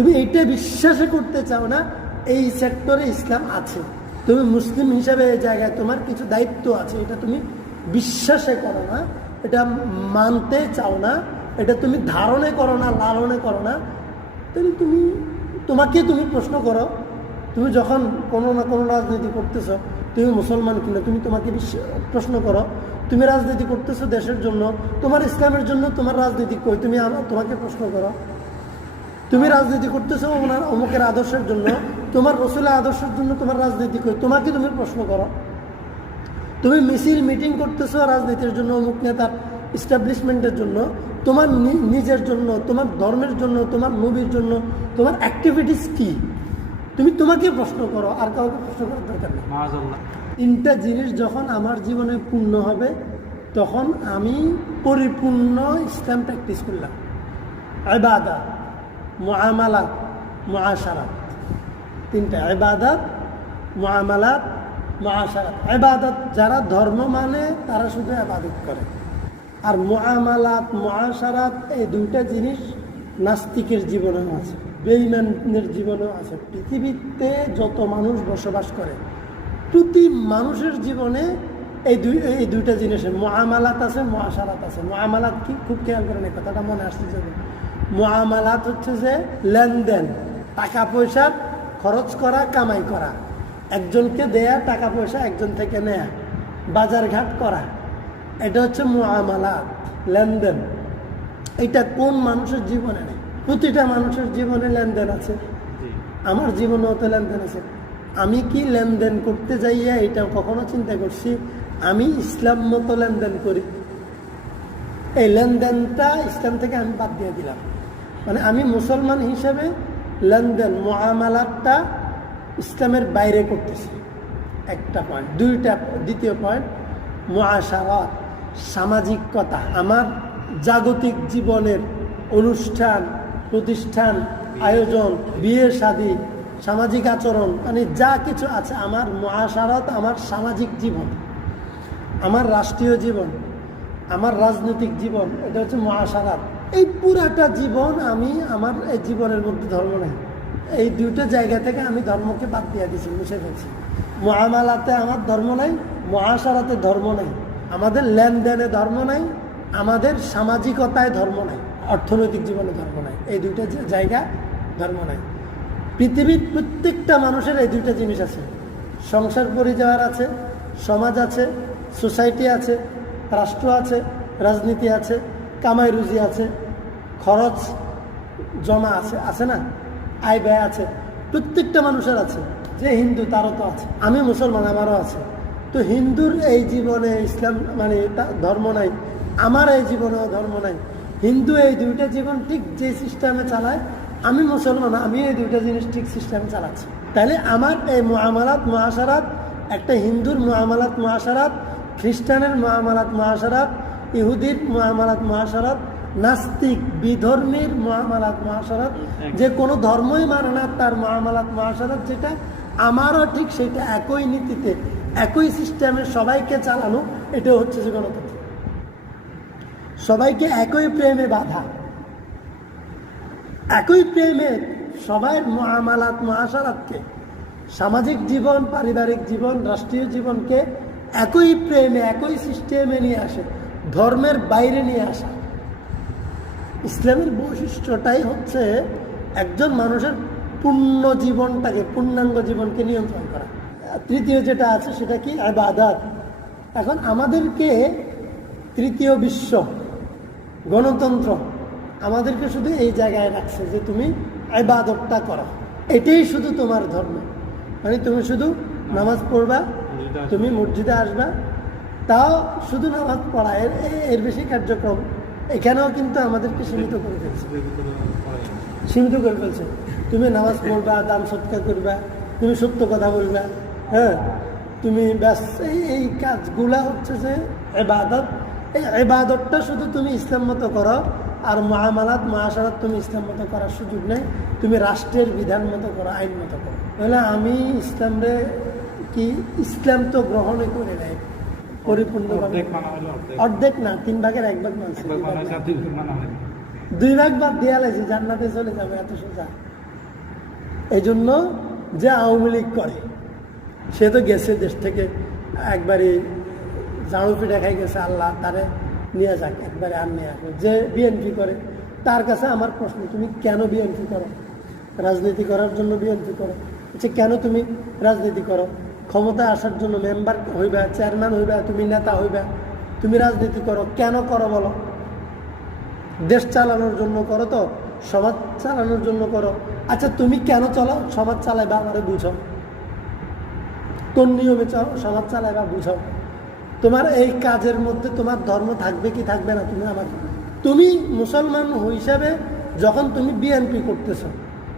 তুমি এইটা বিশ্বাসে করতে চাও না এই সেক্টরে ইসলাম আছে, তুমি মুসলিম হিসাবে এই জায়গায় তোমার কিছু দায়িত্ব আছে, এটা তুমি বিশ্বাসে করো না, এটা মানতে চাও না, এটা তুমি ধারণে করো না, লালনে করো না, তাহলে তুমি প্রশ্ন করো। তুমি যখন কোনো না কোনো রাজনীতি করতেছো, তুমি মুসলমান কিনা, তুমি তোমাকে প্রশ্ন করো। তুমি রাজনীতি করতেছো দেশের জন্য, তোমার ইসলামের জন্য তোমার রাজনীতি কই, তুমি তোমাকে প্রশ্ন করো। তুমি রাজনীতি করতেছো ওনার অমুকের আদর্শের জন্য, তোমার রসুলের আদর্শের জন্য তোমার রাজনীতি কই, তোমাকে তুমি প্রশ্ন করো। তুমি মিছিল মিটিং করতেছো রাজনীতির জন্য, অমুক নেতার এস্টাবলিশমেন্টের জন্য, তোমার নিজের জন্য, তোমার ধর্মের জন্য, তোমার নবীর জন্য তোমার অ্যাক্টিভিটিস কি, তুমি তোমাকে প্রশ্ন করো, আর কাউকে প্রশ্ন করার দরকার নেই। তিনটা জিনিস যখন আমার জীবনে পূর্ণ হবে তখন আমি পরিপূর্ণ ইসলাম প্র্যাকটিস করলাম। ইবাদত, মুআমালাত, মুআশারাত, তিনটা ইবাদত, মুআমালাত, মুআশারাত। ইবাদত যারা ধর্ম মানে তারা শুধু ইবাদত করে, আর মুআমালাত, মুআশারাত এই দুইটা জিনিস নাস্তিকের জীবনেও আছে, বেঈমানের জীবনেও আছে। পৃথিবীতে যত মানুষ বসবাস করে প্রতি মানুষের জীবনে এই দুইটা জিনিসের মুআমালাত আছে, মুআশারাত আছে। মুআমালাত কি, খুব খেয়াল করেন, এই কথাটা মনে আসতে যাবে। মুআমালাত হচ্ছে যে লেনদেন, টাকা পয়সার খরচ করা, কামাই করা, একজনকে দেয়া টাকা পয়সা একজন থেকে নেয়া, বাজারঘাট করা, এটা হচ্ছে মুআমালাত, লেনদেন। এটা কোন মানুষের জীবনে নেই? প্রতিটা মানুষের জীবনে লেনদেন আছে, আমার জীবনেও তো লেনদেন আছে। আমি কি লেনদেন করতে যাইয়া এটা কখনো চিন্তা করছি আমি ইসলাম মতো লেনদেন করি? এই লেনদেনটা ইসলাম থেকে আমি বাদ দিয়ে দিলাম, মানে আমি মুসলমান হিসেবে লেনদেন মুআমালাতটা ইসলামের বাইরে করতেছি, একটা পয়েন্ট। দ্বিতীয় পয়েন্ট, মুআশারাত, সামাজিকতা, আমার জাগতিক জীবনের অনুষ্ঠান প্রতিষ্ঠান, আয়োজন, বিয়ে শাদী, সামাজিক আচরণ, মানে যা কিছু আছে, আমার মুআশারাত, আমার সামাজিক জীবন, আমার রাষ্ট্রীয় জীবন, আমার রাজনৈতিক জীবন, এটা হচ্ছে মুআশারাত। এই পুরাটা জীবন আমি, আমার এই জীবনের মধ্যে ধর্ম নেই। এই দুইটা জায়গা থেকে আমি ধর্মকে বাদ দিয়ে দিয়েছি, মুছে ফেলছি। মুআমালাতে আমার ধর্ম নাই, মুআশারাতে ধর্ম নাই, আমাদের লেনদেনে ধর্ম নাই, আমাদের সামাজিকতায় ধর্ম নাই, অর্থনৈতিক জীবনে ধর্ম নাই। এই দুইটা জায়গা ধর্ম নাই। পৃথিবীর প্রত্যেকটা মানুষের এই দুইটা জিনিস আছে, সংসার পরিবার আছে, সমাজ আছে, সোসাইটি আছে, রাষ্ট্র আছে, রাজনীতি আছে, কামাই রুজি আছে, খরচ জমা আছে, আছে না, আয় ব্যয় আছে, প্রত্যেকটা মানুষের আছে। যে হিন্দু তারও তো আছে, আমি মুসলমান আমারও আছে। তো হিন্দুর এই জীবনে ইসলাম মানে ধর্ম নাই, আমার এই জীবনেও ধর্ম নাই। হিন্দু এই দুইটা জীবন ঠিক যে সিস্টেমে চালায়, আমি মুসলমান, আমি এই দুইটা জিনিস ঠিক সিস্টেমে চালাচ্ছি। তাহলে আমার এই মুআমালাত মুআশারাত, একটা হিন্দুর মুআমালাত মুআশারাত, খ্রিস্টানের মুআমালাত মুআশারাত, ইহুদির মুআমালাত মুআশারাত, নাস্তিক বিধর্মীর মুআমালাত মুআশারাত, যে কোনো ধর্মই মানে না তার মুআমালাত মুআশারাত, যেটা আমারও ঠিক সেটা একই নীতিতে একই সিস্টেমে সবাইকে চালানো, এটা হচ্ছে যে গণতন্ত্র। সবাইকে একই প্রেমে বাঁধা, একই প্রেমে সবাই মুআমালাত মুআশারাতকে, সামাজিক জীবন, পারিবারিক জীবন, রাষ্ট্রীয় জীবনকে একই প্রেমে একই সিস্টেমে নিয়ে আসে, ধর্মের বাইরে নিয়ে আসা। ইসলামের বৈশিষ্ট্যটাই হচ্ছে একজন মানুষের পূর্ণ জীবনটাকে, পূর্ণাঙ্গ জীবনকে নিয়ন্ত্রণ করা। তৃতীয় যেটা আছে সেটা কি, ইবাদত। এখন আমাদেরকে তৃতীয় বিশ্ব গণতন্ত্র আমাদেরকে শুধু এই জায়গায় রাখছে যে তুমি ইবাদতটা করো, এটাই শুধু তোমার ধর্ম। মানে তুমি শুধু নামাজ পড়বা, তুমি মসজিদে আসবা, তাও শুধু নামাজ পড়া, এর বেশি কার্যক্রম এখানেও কিন্তু আমাদেরকে সীমিত করে ফেলছে। তুমি নামাজ পড়বা, দান সৎকার করবা, তুমি সত্য কথা বলবা, হ্যাঁ, তুমি ব্যাস এই কাজগুলা হচ্ছে যে ইবাদত। এই ইবাদতটা শুধু তুমি ইসলাম মতো করো, আর মুআমালাত মুআশারাত তুমি ইসলাম মতো করার সুযোগ নেই, তুমি রাষ্ট্রের বিধান মতো করো, আইন মতো করো। তাহলে আমি ইসলামরে কি, ইসলাম তো গ্রহণে করে নেয় পরিপূর্ণভাবে, অর্ধেক না, 3 ভাগের 1 ভাগ মানছে, 2 ভাগ বাদ দেওয়া লাগছে, জান্নাতে চলে যাবে, এত সোজা। এই জন্য যে আওয়ামী লীগ করে সে তো গেছে দেশ থেকে, একবারে ঝাড়ু পিঠা খাই গেছে, আল্লাহ তারে নিয়ে যাক, একবারে আর নিয়ে আসবে। যে বিএনপি করে তার কাছে আমার প্রশ্ন, তুমি কেন বিএনপি করো? রাজনীতি করার জন্য বিএনপি করো? আচ্ছা, কেন তুমি রাজনীতি করো? ক্ষমতায় আসার জন্য মেম্বার হইবা, চেয়ারম্যান হইবা, তুমি নেতা হইবা, তুমি রাজনীতি করো কেন করো বলো? দেশ চালানোর জন্য করো, তো সমাজ চালানোর জন্য করো। আচ্ছা, তুমি কেন সমাজ চালাইবা আমারে বুঝাও, কোন নিয়মে সমাজ চালাইবা বুঝাও। তোমার এই কাজের মধ্যে তোমার ধর্ম থাকবে কি থাকবে না তুমি আমাকে, তুমি মুসলমান হিসাবে যখন তুমি বিএনপি করতেছ,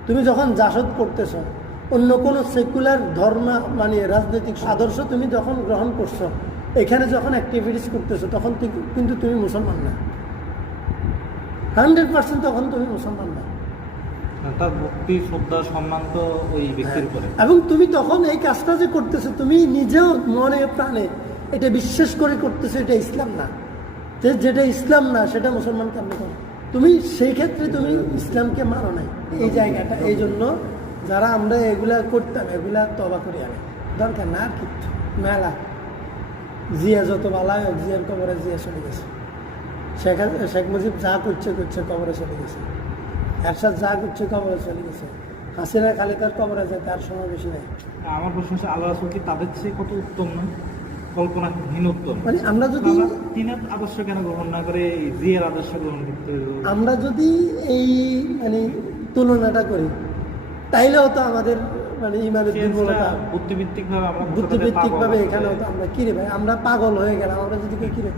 তুমি যখন জাসদ করতেছ, অন্য কোনো সেকুলার ধর্ম মানে রাজনৈতিক আদর্শ তুমি যখন গ্রহণ করছো, এখানে যখন অ্যাক্টিভিটিস করতেছো, তখন কিন্তু তুমি মুসলমান না, 100% তখন তুমি মুসলমান না। তার ভক্তি শ্রদ্ধা সম্মান তো ওই ব্যক্তির উপরে। এবং তুমি তখন এই কাজটা যে করতেছো, তুমি নিজেও মনে প্রাণে এটা বিশ্বাস করে করতেছো এটা ইসলাম না, যেটা ইসলাম না সেটা মুসলমান কেমন করে? তুমি সেই ক্ষেত্রে তুমি ইসলামকে মানো নাই এই জায়গাটা। এই জন্য যারা আমরা এগুলা করতাম, এগুলা তবা করি আগে, দরকার না আর কিচ্ছু। মেলা জিয়া যত বালায়, জিয়ার কবরে জিয়া চলে গেছে, শেখ মুজিব যা করছে কবরে চলে গেছে, এরশাদ যা করছে কবরে চলে গেছে, হাসিনা খালেদার কবরে যায়, তার সময় বেশি নেই। আমার প্রশ্ন হচ্ছে, আল্লাহ রাসূল কি তাদের চেয়ে কত উত্তম না, কল্পনাহীন উত্তম? মানে আমরা যদি তিনের আদর্শ কেন গ্রহণ না করে জিয়ার আদর্শ গ্রহণ করতে, আমরা যদি এই মানে তুলনাটা করি, তাইলেও তো আমাদের মানে ইমানের দুর্বলতা, বুদ্ধিভিত্তিকভাবে এখানেও তো আমরা কিরে ভাই, আমরা পাগল হয়ে গেলাম। আমরা যদি কিরে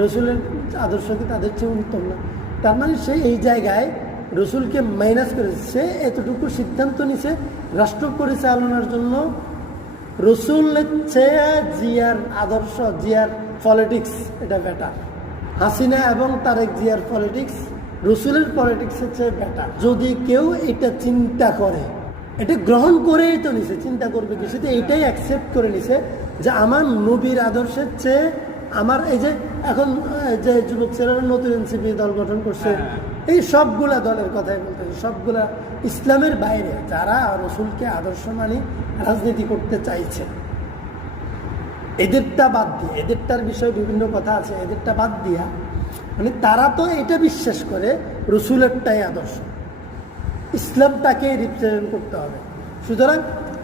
রসুলের আদর্শ কি তাদের চেয়ে উত্তম না? তার মানে সে এই জায়গায় রসুলকে মাইনাস করেছে, সে এতটুকু সিদ্ধান্ত নিছে রাষ্ট্র পরিচালনার জন্য রসুলের চেয়ে জিয়ার আদর্শ, জিয়ার পলিটিক্স এটা বেটার। হাসিনা এবং তারেক জিয়ার পলিটিক্স রসুলের পলিটিক্সের চেয়ে বেটার। যদি কেউ এটা চিন্তা করে, এটা গ্রহণ করেই তো নিছে, চিন্তা করবে কি, সেটা এইটাই অ্যাকসেপ্ট করে নিছে যে আমার নবীর আদর্শের চেয়ে আমার এই যে এখন যে যুবক ছেলেরা নতুন এনসিপি দল গঠন করছে, এই সবগুলা দলের কথাই বলতেছে, সবগুলা ইসলামের বাইরে যারা রসুলকে আদর্শ মানি রাজনীতি করতে চাইছে, এদেরটা বাদ দিয়ে, এদেরটার বিষয়ে বিভিন্ন কথা আছে, এদেরটা বাদ দিয়া মানে তারা তো এটা বিশ্বাস করে রসুলেরটাই আদর্শ, ইসলামটাকে রিপ্রেজেন্ট করতে হবে। সুতরাং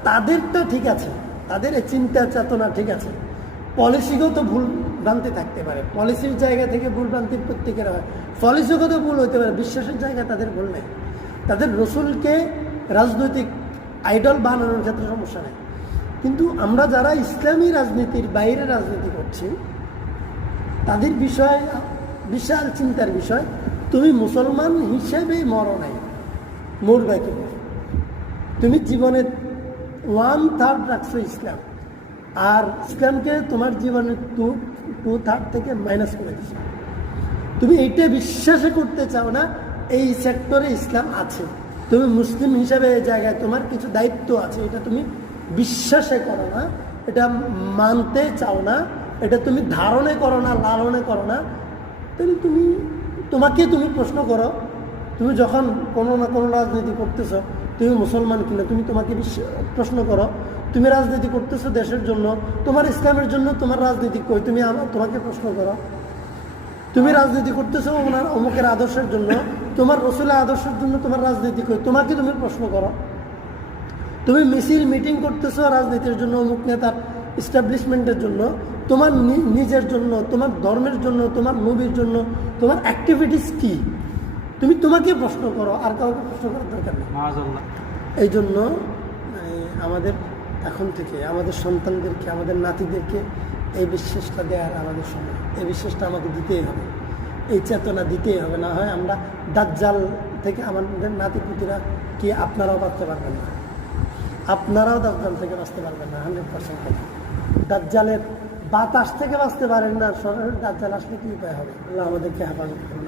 তাদেরটা ঠিক আছে, তাদের এই চিন্তা চেতনা ঠিক আছে। পলিসিকেও তো ভুল ভ্রান্তি থাকতে পারে, পলিসির জায়গা থেকে ভুল ভ্রান্তি প্রত্যেকের হয়, পলিসিকেও তো ভুল হতে পারে, বিশ্বাসের জায়গায় তাদের ভুল নেই। তাদের রসুলকে রাজনৈতিক আইডল বানানোর ক্ষেত্রে সমস্যা নেই। কিন্তু আমরা যারা ইসলামী রাজনীতির বাইরে রাজনীতি করছি, তাদের বিষয় বিশাল চিন্তার বিষয়। তুমি মুসলমান হিসেবেই মরো নাই, মরবে কি? তুমি জীবনের 1/3 রাখছো ইসলাম, আর ইসলামকে তোমার জীবনের 2/3 থেকে মাইনাস করে দিচ্ছ। তুমি এইটা বিশ্বাসে করতে চাও না এই সেক্টরে ইসলাম আছে, তুমি মুসলিম হিসাবে এই জায়গায় তোমার কিছু দায়িত্ব আছে, এটা তুমি বিশ্বাসে করো না, এটা মানতে চাও না, এটা তুমি ধারণে করো না, লালনে করো না, তাহলে তুমি প্রশ্ন করো। তুমি যখন কোনো না কোনো রাজনীতি করতেছো, তুমি মুসলমান কিনা তুমি তোমাকে প্রশ্ন করো। তুমি রাজনীতি করতেছো দেশের জন্য, তোমার ইসলামের জন্য, তোমার রাজনীতি কই? তোমাকে প্রশ্ন করো। তুমি রাজনীতি করতেছো অমুকের আদর্শের জন্য, তোমার রসুলের আদর্শের জন্য তোমার রাজনীতি কই? তোমাকে তুমি প্রশ্ন করো। তুমি মিছিল মিটিং করতেছো রাজনীতির জন্য, অমুক নেতার এস্টাবলিশমেন্টের জন্য, তোমার নিজের জন্য, তোমার ধর্মের জন্য, তোমার নবীর জন্য তোমার অ্যাক্টিভিটিস কি? তুমি তোমাকে প্রশ্ন করো, আর কাউকে প্রশ্ন করার দরকার নেই। এই জন্য আমাদের এখন থেকে আমাদের সন্তানদেরকে, আমাদের নাতিদেরকে এই বিশ্বাসটা দেওয়ার আমাদের সময়, এই বিশ্বাসটা আমাকে দিতেই হবে, এই চেতনা দিতেই হবে। না হয় আমরা দাজ্জাল থেকে আমাদের নাতিপুতিরা কি আপনারাও বাঁচতে পারবেন না, আপনারাও দাজ্জাল থেকে বাঁচতে পারবেন না, 100% কথা। দাজ্জালের বাতাস থেকে বাঁচতে পারেন না, সরাসরি দাজ্জাল আসলে কি উপায় হবে? আল্লাহ আমাদেরকে হেফাজত করুন।